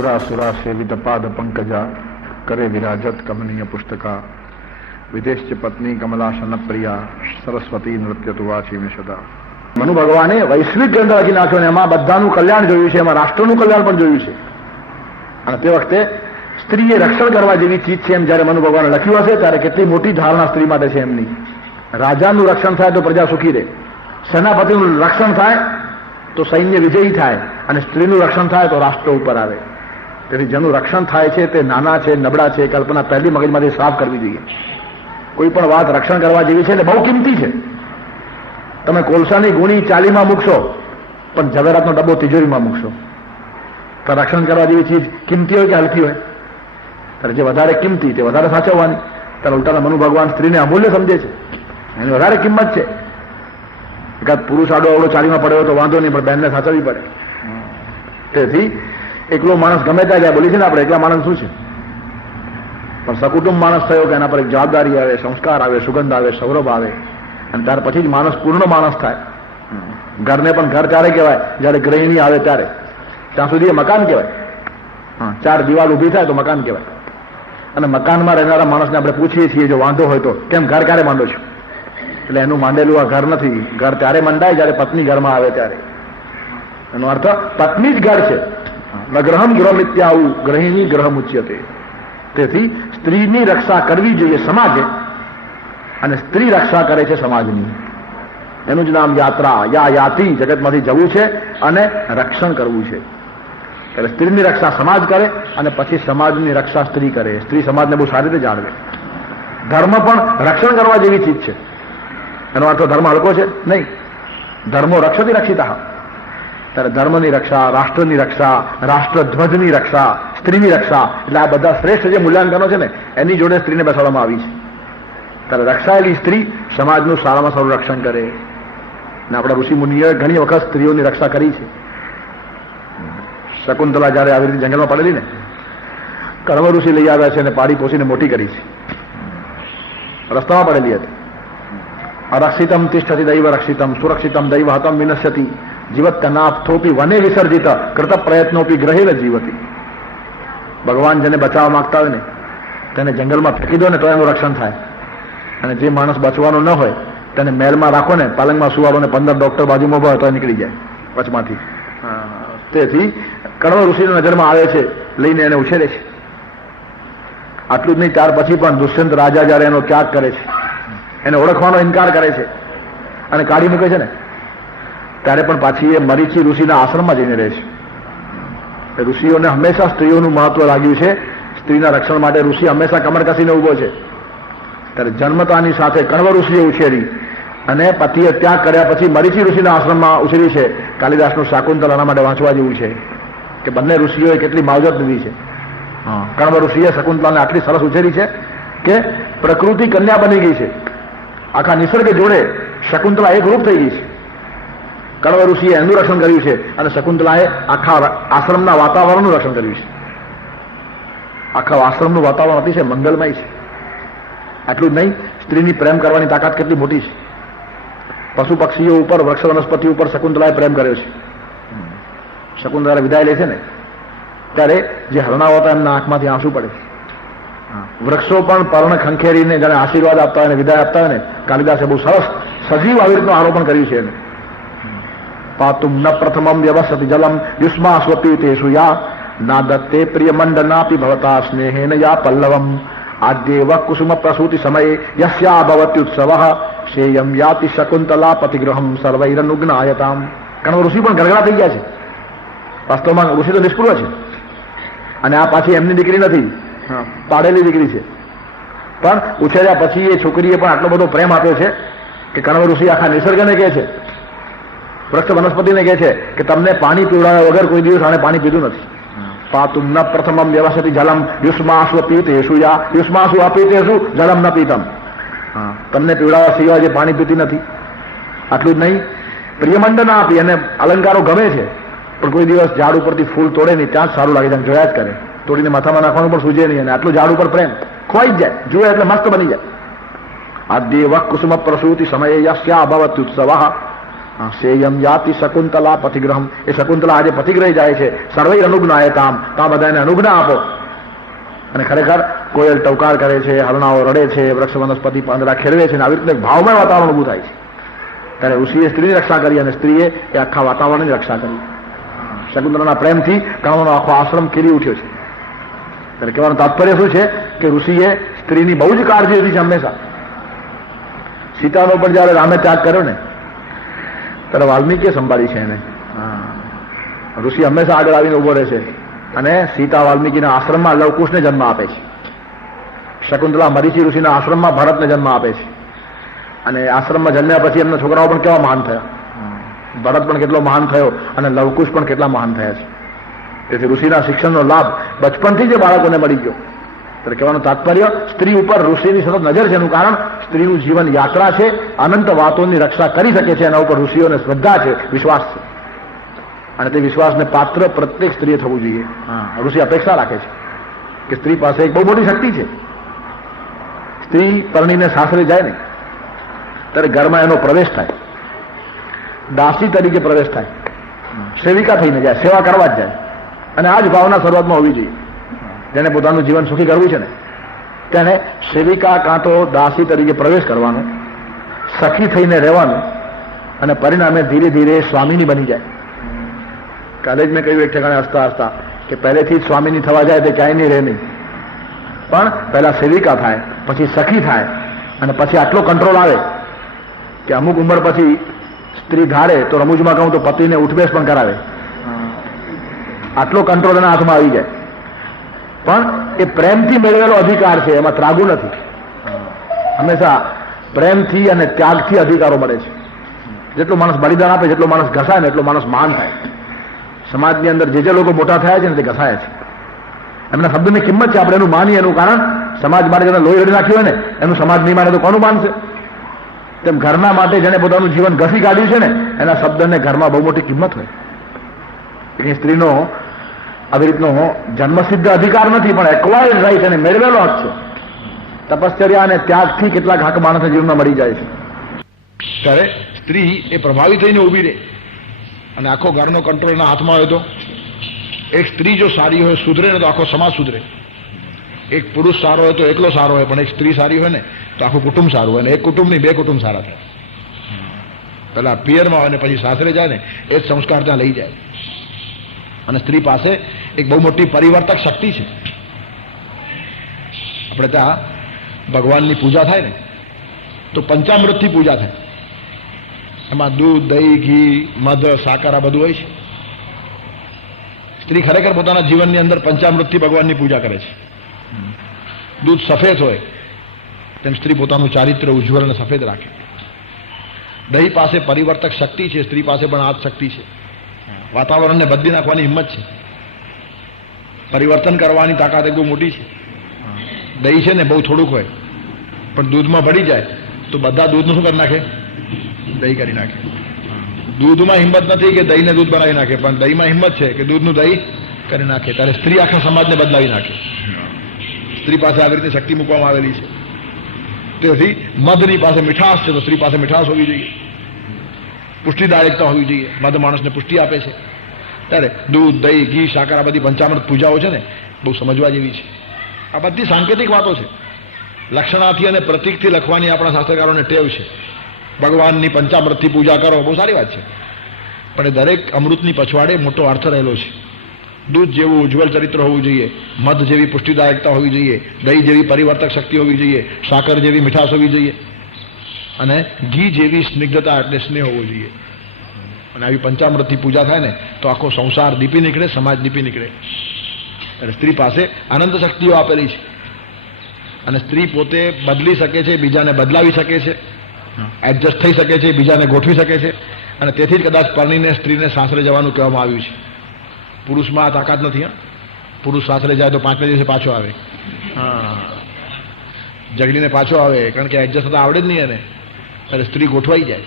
સુરા સુરા સેવિત પાદ પંકજા કરે વિરાજત કમનીય પુસ્તકા વિદેશ પત્ની કમલાસન પ્રિયા સરસ્વતી નૃત્ય તો વાચી મનુ ભગવાને વૈશ્વિક ગ્રંથ લખી નાખ્યો એમાં બધાનું કલ્યાણ જોયું છે એમાં રાષ્ટ્રનું કલ્યાણ પણ જોયું છે અને તે વખતે સ્ત્રીએ રક્ષણ કરવા જેવી ચીજ છે એમ જ્યારે મનુ ભગવાને લખ્યું હશે ત્યારે કેટલી મોટી ધારણા સ્ત્રી માટે છે એમની રાજાનું રક્ષણ થાય તો પ્રજા સુખી રહે સેનાપતિનું રક્ષણ થાય તો સૈન્ય વિજયી થાય અને સ્ત્રીનું રક્ષણ થાય તો રાષ્ટ્ર ઉપર આવે તેથી જેનું રક્ષણ થાય છે તે નાના છે નબળા છે કલ્પના પહેલી મગજમાંથી સાફ કરવી જોઈએ. કોઈ પણ વાત રક્ષણ કરવા જેવી છે એટલે બહુ કિંમતી છે. તમે કોલસાની ગુણી ચાલીમાં મૂકશો પણ ઝવેરાતનો ડબ્બો તિજોરીમાં મૂકશો. તો રક્ષણ કરવા જેવી ચીજ કિંમતી હોય કે હલકી હોય? ત્યારે જે વધારે કિંમતી તે વધારે સાચવવાની. ત્યારે ઉલટાના મનુ ભગવાન સ્ત્રીને અમૂલ્ય સમજે છે. એની વધારે કિંમત છે. એકાદ પુરુષ આડો અવડો ચાલીમાં પડ્યો તો વાંધો નહીં પણ બેનને સાચવવી પડે. તેથી એકલો માણસ ગમે ત્યાં જાય બોલી છે ને આપણે, એકલા માણસ શું છે? પણ સકુટુંબ માણસ થયો કે એના પર એક જવાબદારી આવે, સંસ્કાર આવે, સુગંધ આવે, સૌરભ આવે, અને ત્યાર પછી જ માણસ પૂર્ણ માણસ થાય. ઘરને પણ ઘર ત્યારે કહેવાય? જ્યારે ગૃહિણી આવે ત્યારે. ત્યાં સુધી એ મકાન કહેવાય. હા, ચાર દિવાલ ઊભી થાય તો મકાન કહેવાય. અને મકાનમાં રહેનારા માણસને આપણે પૂછીએ છીએ, જો વાંધો હોય તો, કેમ ઘર ક્યારે માંડો છો? એટલે એનું માંડેલું આ ઘર નથી. ઘર ત્યારે મંડાય જ્યારે પત્ની ઘરમાં આવે ત્યારે. એનો અર્થ, પત્ની જ ઘર છે. ન ગ્રહમ ગૃહ મિત્યાવું ગ્રહિણી ગ્રહ મુચ્યતે તેથી સ્ત્રીની રક્ષા કરવી જોઈએ સમાજે. અને સ્ત્રી રક્ષા કરે છે સમાજની. એનું જ નામ યાત્રા. યા યાતિ જગતમાંથી જવું છે અને રક્ષણ કરવું છે. એટલે સ્ત્રીની રક્ષા સમાજ કરે અને પછી સમાજની રક્ષા સ્ત્રી કરે. સ્ત્રી સમાજને બહુ સારી રીતે જાળવે ધર્મ પણ રક્ષણ કરવા જેવી ચીજ છે. એનો અર્થ ધર્મ હલકો છે? નહીં. ધર્મો રક્ષતી રક્ષિતા ત્યારે ધર્મની રક્ષા, રાષ્ટ્રની રક્ષા, રાષ્ટ્રધ્વજની રક્ષા, સ્ત્રીની રક્ષા, એટલે આ બધા શ્રેષ્ઠ જે મૂલ્યાંકનો છે ને, એની જોડે સ્ત્રીને બેસાડવામાં આવી છે. ત્યારે રક્ષાયેલી સ્ત્રી સમાજનું સારામાં સારું રક્ષણ કરે. ને આપણા ઋષિ મુનિએ ઘણી વખત સ્ત્રીઓની રક્ષા કરી છે. શકુંતલા જયારે આવી રીતે જંગલમાં પડેલી ને, કર્મ ઋષિ લઈ આવ્યા છે અને પાડી પોસીને મોટી કરી છે. રસ્તામાં પડેલી હતી. અરક્ષિતમ તિષ્ઠતી દૈવ રક્ષિતમ, સુરક્ષિતમ દૈવ હતમ વિનશ્યતિ. જીવત કનાથોપી વને વિસર્જિત કૃત પ્રયત્નોપી ગ્રહેલ જીવતી. ભગવાન જેને બચાવવા માંગતા હોય ને, તેને જંગલમાં ફેંકી દો ને તો એનું રક્ષણ થાય. અને જે માણસ બચવાનો ન હોય, તેને મહેલમાં રાખો ને, પાલંગમાં સુવાડો ને, પંદર ડોક્ટર બાજુમાં ઊભા હોય તો નીકળી જાય, વચમાંથી. તેથી કર્ણ ઋષિની નજરમાં આવે છે, લઈને એને ઉછેરે છે. આટલું જ નહીં, ત્યાર પછી પણ દુષ્યંત રાજા જયારે એનો ત્યાગ કરે છે, એને ઓળખવાનો ઇનકાર કરે છે. અને કાઢી મૂકે છે ને ત્યારે પણ પાછી એ મરીચી ઋષિના આશ્રમમાં જઈને રહે છે. ઋષિઓને હંમેશા સ્ત્રીઓનું મહત્વ લાગ્યું છે. સ્ત્રીના રક્ષણ માટે ઋષિ હંમેશા કમર કસીને ઊભો છે. ત્યારે જન્મતાની સાથે કણવ ઋષિએ ઉછેરી અને પતિએ ત્યાગ કર્યા પછી મરીચી ઋષિના આશ્રમમાં ઉછેરી છે. કાલિદાસનું શાકુંતલ આના માટે વાંચવા જેવું છે કે બંને ઋષિઓએ કેટલી માવજત લીધી છે. કણવ ઋષિએ શકુંતલાને આટલી સરસ ઉછેરી છે કે પ્રકૃતિ કન્યા બની ગઈ છે. આખા નિસર્ગ જોડે શકુંતલા એક રૂપ થઈ ગઈ છે. કણવ ઋષિએ એનું રક્ષણ કર્યું છે અને શકુંતલાએ આખા આશ્રમના વાતાવરણનું રક્ષણ કર્યું છે. આખા આશ્રમનું વાતાવરણ અતિશય મંગલમય છે. આટલું જ નહીં, સ્ત્રીની પ્રેમ કરવાની તાકાત કેટલી મોટી છે. પશુ પક્ષીઓ ઉપર, વૃક્ષ વનસ્પતિ ઉપર શકુંતલાએ પ્રેમ કર્યો છે. શકુંતલા વિદાય લે છે ને? ત્યારે જે હરણાઓ હતા એમના આંખમાંથી આંસુ પડે વૃક્ષો પણ પર્ણ ખંખેરીને જાણે આશીર્વાદ આપતા હોય વિદાય આપતા હોય ને, કાલિદાસે બહુ સરસ, સજીવ આવી રીતનું આરોપણ કર્યું છે એને. પાતુમ ન પ્રથમમ વ્યવસતિ જલમ યુષ્માસ્વપી તેષુ યા ના દત્તે પ્રિયમંડનાપી ભવતા સ્નેહેન યા પલ્લવમ આદ્યેવ કુસુમ પ્રસૂતિ સમયે યસ્યા ભવત્યુત્સવ શેયમ યાતિ શકુંતલા પતિગ્રહમ સર્વૈરનુગ્નાયતામ કારણ ઋષિ પણ ગરગડા થઈ ગયા છે વાસ્તવમાં ઋષિ તો નિષ્પૂર્વ છે અને આ પાછી એમની દીકરી નથી। પાડેલી દીકરી છે। પણ ઉછેર્યા પછી એ છોકરીએ પણ આટલો બધો પ્રેમ આપ્યો છે કે કણવ ઋષિ આખા નિસર્ગને કહે છે। વૃક્ષ વનસ્પતિને કહે છે કે તમને પાણી પીવડાવ્યા વગર કોઈ દિવસ આને પાણી પીધું નથી. પાતુમ ન પ્રથમમ વ્યવસતી જલમ યુષ્માસુ પીતેશુ યા યુષ્માસુ અપીતેશુ જલમ ન પીતમ. તમને પીવડાવવા સિવાય જે પાણી પીતી નથી. આટલું જ નહીં. પ્રિયમંડ ના આપી અને અલંકારો ગમે છે પણ કોઈ દિવસ ઝાડ ઉપરથી ફૂલ તોડે નહીં. ત્યાં જ સારું લાગે છે જોયા જ કરે. તોડીને માથામાં નાખવાનું પણ સૂજે નહીં અને આટલું ઝાડ ઉપર પ્રેમ જ જાય. જુએ એટલે મસ્ત બની જાય. આ દેવ કુસુમ પ્રસૂતિ સમયે યસ્યા અભવત ઉત્સવ સેયમ યાતિ શકુંતલા પતિગ્રહમ એ શકુંતલા આજે પતિગ્રહી જાય છે સર્વે અનુજ્ઞાએ તામ તા બધાને અનુજ્ઞા આપો અને ખરેખર કોયલ ટવકાર કરે છે, હરણાઓ રડે છે, વૃક્ષ વનસ્પતિ પાંદડા ખેરવે છે અને આવી રીતે ભાવમય વાતાવરણ ઊભું થાય છે. ત્યારે ઋષિએ સ્ત્રીની રક્ષા કરી અને સ્ત્રીએ એ આખા વાતાવરણની રક્ષા કરી. શકુંતલાના પ્રેમથી કામનો આખો આશ્રમ ખીલી ઉઠ્યો છે. ત્યારે કહેવાનું તાત્પર્ય શું છે કે ઋષિએ સ્ત્રીની બહુ જ કાળજી લીધી છે હંમેશા. સીતાનો પણ જયારે રામે ત્યાગ કર્યો ને ત્યારે વાલ્મીકીએ સંભાળી છે એને? ઋષિ હંમેશા આગળ આવીને ઊભો રહે છે. અને સીતા વાલ્મીકીના આશ્રમમાં લવકુશને જન્મ આપે છે. શકુંતલા મરીચી ઋષિના આશ્રમમાં ભરતને જન્મ આપે છે. અને આશ્રમમાં જન્મ્યા પછી એમના છોકરાઓ પણ કેવા મહાન થયા? ભરત પણ કેટલો મહાન થયો અને લવકુશ પણ કેટલા મહાન થયા છે. તેથી ઋષિના શિક્ષણનો લાભ બચપનથી જ બાળકોને મળી ગયો. ત્યારે કહેવાનું તાત્પર્ય સ્ત્રી ઉપર ઋષિની સતત નજર છે એનું કારણ સ્ત્રીનું જીવન યાત્રા છે અનંત વાતોની રક્ષા કરી શકે છે એના ઉપર ઋષિઓને શ્રદ્ધા છે વિશ્વાસ છે. અને તે વિશ્વાસને પાત્ર પ્રત્યેક સ્ત્રીએ થવું જોઈએ. ઋષિ અપેક્ષા રાખે છે કે સ્ત્રી પાસે એક બહુ મોટી શક્તિ છે. સ્ત્રી પરણીને સાસરે જાય ને ત્યારે ઘરમાં એનો પ્રવેશ થાય. દાસી તરીકે પ્રવેશ થાય. સેવિકા થઈને જાય સેવા કરવા જ જાય. અને આ જ ભાવના શરૂઆતમાં હોવી જોઈએ. જેને પોતાનું જીવન સુખી કરવું છે ને તેને સેવિકા કાં તો દાસી તરીકે પ્રવેશ કરવાનો સખી થઈને રહેવાનું અને પરિણામે ધીરે ધીરે સ્વામીની બની જાય. કાલે જ મેં કહ્યું એક ઠેકાણે હસતા હસતા કે પહેલેથી જ સ્વામીની થવા જાય તે ક્યાંય નહીં રહે નહીં. પણ પહેલા સેવિકા થાય પછી સખી થાય અને પછી આટલો કંટ્રોલ આવે કે અમુક ઉંમર પછી સ્ત્રી ધારે તો રમૂજમાં કહું તો પતિને ઉઠબેસ પણ કરાવે. આટલો કંટ્રોલ એના હાથમાં આવી જાય. પણ એ પ્રેમથી મેળવેલો અધિકાર છે, એમાં ત્રાગુ નથી. હંમેશા પ્રેમથી અને ત્યાગથી અધિકારો મળે છે. જેટલો માણસ બલિદાન આપે, જેટલો માણસ ઘસાય ને એટલો માણસ માન થાય. સમાજની અંદર જે જે લોકો મોટા થયા છે ને તે ઘસાય છે. એમના શબ્દની કિંમત છે આપણે એનું માનીએ, એનું કારણ સમાજ માટે જેને લોહી રડી નાખ્યું હોય ને, એનું સમાજ નહીં માને તો કોનું માનશે? તેમ ઘરના માટે જેને પોતાનું જીવન ઘસી કાઢ્યું છે ને, એના શબ્દને ઘરમાં બહુ મોટી કિંમત હોય. એની સ્ત્રીનો આવી રીતનો જન્મસિદ્ધ અધિકાર નથી, પણ એક્વાયર્ડ રાઈટ અને મેળવેલો હક છે. તપશ્ચર્યા અને ત્યાગથી કેટલાક હક માણસના જીવનમાં મળી જાય છે. ત્યારે સ્ત્રી એ પ્રભાવિત થઈને ઊભી રહે અને આખો ઘરનો કંટ્રોલ એના હાથમાં હોય તો. એક સ્ત્રી જો સારી હોય, સુધરે ને તો આખો સમાજ સુધરે. એક પુરુષ સારો હોય તો એકલો સારો હોય, પણ એક સ્ત્રી સારી હોય ને તો આખું કુટુંબ સારું હોય ને એક કુટુંબ નહીં બે કુટુંબ સારા થાય. પેલા પિયરમાં હોય ને પછી સાસરે જાય ને, એ જ સંસ્કાર ત્યાં લઈ જાય. અને સ્ત્રી પાસે એક બહુ મોટી પરિવર્તક શક્તિ છે. આપણે ત્યાં ભગવાનની પૂજા થાય ને, તો પંચામૃતથી પૂજા થાય. એમાં દૂધ, દહીં, ઘી, મધ, સાકર આ બધું હોય છે. સ્ત્રી ખરેખર પોતાના જીવનની અંદર પંચામૃતથી ભગવાનની પૂજા કરે છે. દૂધ સફેદ હોય, તેમ સ્ત્રી પોતાનું ચારિત્ર ઉજ્જવળ અને સફેદ રાખે. દહીં પાસે પરિવર્તક શક્તિ છે, સ્ત્રી પાસે પણ આ શક્તિ છે. વાતાવરણને બદલી નાખવાની હિંમત છે. પરિવર્તન કરવાની તાકાત એક બહુ મોટી છે. દહીં છે ને બહુ થોડુંક હોય, પણ દૂધમાં ભળી જાય, તો બધા દૂધનું શું કરી નાખે? દહીં કરી નાખે. દૂધમાં હિંમત નથી કે દહીંને દૂધ બનાવી નાખે, પણ દહીંમાં હિંમત છે કે દૂધનું દહીં કરી નાખે. ત્યારે સ્ત્રી આખા સમાજને બદલાવી નાખે. સ્ત્રી પાસે આવી રીતે શક્તિ મૂકવામાં આવેલી છે. તેથી મધની પાસે મીઠાશ છે, તો સ્ત્રી પાસે મીઠાશ હોવી જોઈએ. પુષ્ટિદાયકતા હોવી જોઈએ. મધ માણસને પુષ્ટિ આપે છે. ત્યારે દૂધ, દહીં, ઘી, સાકર આ બધી પંચામૃત પૂજાઓ છે ને, બહુ સમજવા જેવી છે. આ બધી સાંકેતિક વાતો છે. લક્ષણાથી અને પ્રતિકથી લખવાની આપણા શાસ્ત્રકારોને ટેવ છે. ભગવાનની પંચામૃતથી પૂજા કરો, બહુ સારી વાત છે. પણ એ દરેક અમૃતની પછવાડે મોટો અર્થ રહેલો છે. દૂધ જેવું ઉજ્જવલ ચરિત્ર હોવું જોઈએ. મધ જેવી પુષ્ટિદાયકતા હોવી જોઈએ. દહીં જેવી પરિવર્તક શક્તિ હોવી જોઈએ. સાકર જેવી મીઠાશ હોવી જોઈએ. અને ઘી જેવી સ્નિગ્ધતા એટલે સ્નેહ હોવો જોઈએ. અને આવી પંચામૃતથી પૂજા થાય ને તો આખો સંસાર દીપી નીકળે સમાજ દીપી નીકળે. એટલે સ્ત્રી પાસે આનંદ શક્તિઓ આપેલી છે. અને સ્ત્રી પોતે બદલી શકે છે બીજાને બદલાવી શકે છે એડજસ્ટ થઈ શકે છે બીજાને ગોઠવી શકે છે. અને તેથી જ કદાચ પરણીને સ્ત્રીને સાસરે જવાનું કહેવામાં આવ્યું છે. પુરુષમાં આ તાકાત નથી હા. પુરુષ સાસરે જાય તો પાંચમે દિવસે પાછો આવે. હા. જગડીને પાછો આવે કારણ કે એડજસ્ટ થતા આવડે જ નહીં એને. એટલે સ્ત્રી ગોઠવાઈ જાય.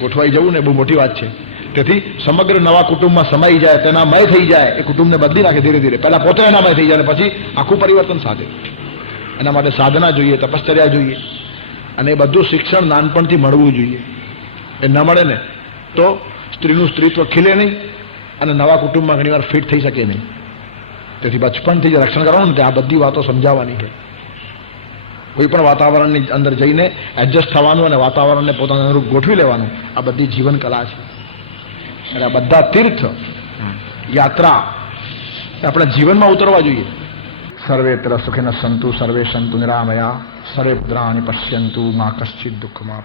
ગોઠવાઈ જવું ને બહુ મોટી વાત છે. તેથી સમગ્ર નવા કુટુંબમાં સમાઈ જાય તેના મય થઈ જાય, એ કુટુંબને બદલી નાખે ધીરે ધીરે. પહેલાં પોતે એના મય થઈ જાય અને પછી આખું પરિવર્તન સાધે. એના માટે સાધના જોઈએ, તપશ્ચર્યા જોઈએ. અને એ બધું શિક્ષણ નાનપણથી મળવું જોઈએ. એ ન મળે ને તો સ્ત્રીનું સ્ત્રીત્વ ખીલે નહીં અને નવા કુટુંબમાં ઘણીવાર ફિટ થઈ શકે નહીં. તેથી બચપણથી જે રક્ષણ કરવાનું ને આ બધી વાતો સમજાવવાની છે. કોઈ પણ વાતાવરણની અંદર જઈને એડજસ્ટ થવાનું અને વાતાવરણને પોતાના અનુરૂપ ગોઠવી લેવાનું, આ બધી જીવન કલા છે. અને આ બધા તીર્થ યાત્રા આપણા જીવનમાં ઉતરવા જોઈએ. સર્વેત્ર સુખિન સંતુ, સર્વે સંતુ નિરામયા, સર્વે પુત્રાણી પશ્યંતુ, મા કશ્ચિત દુઃખમાં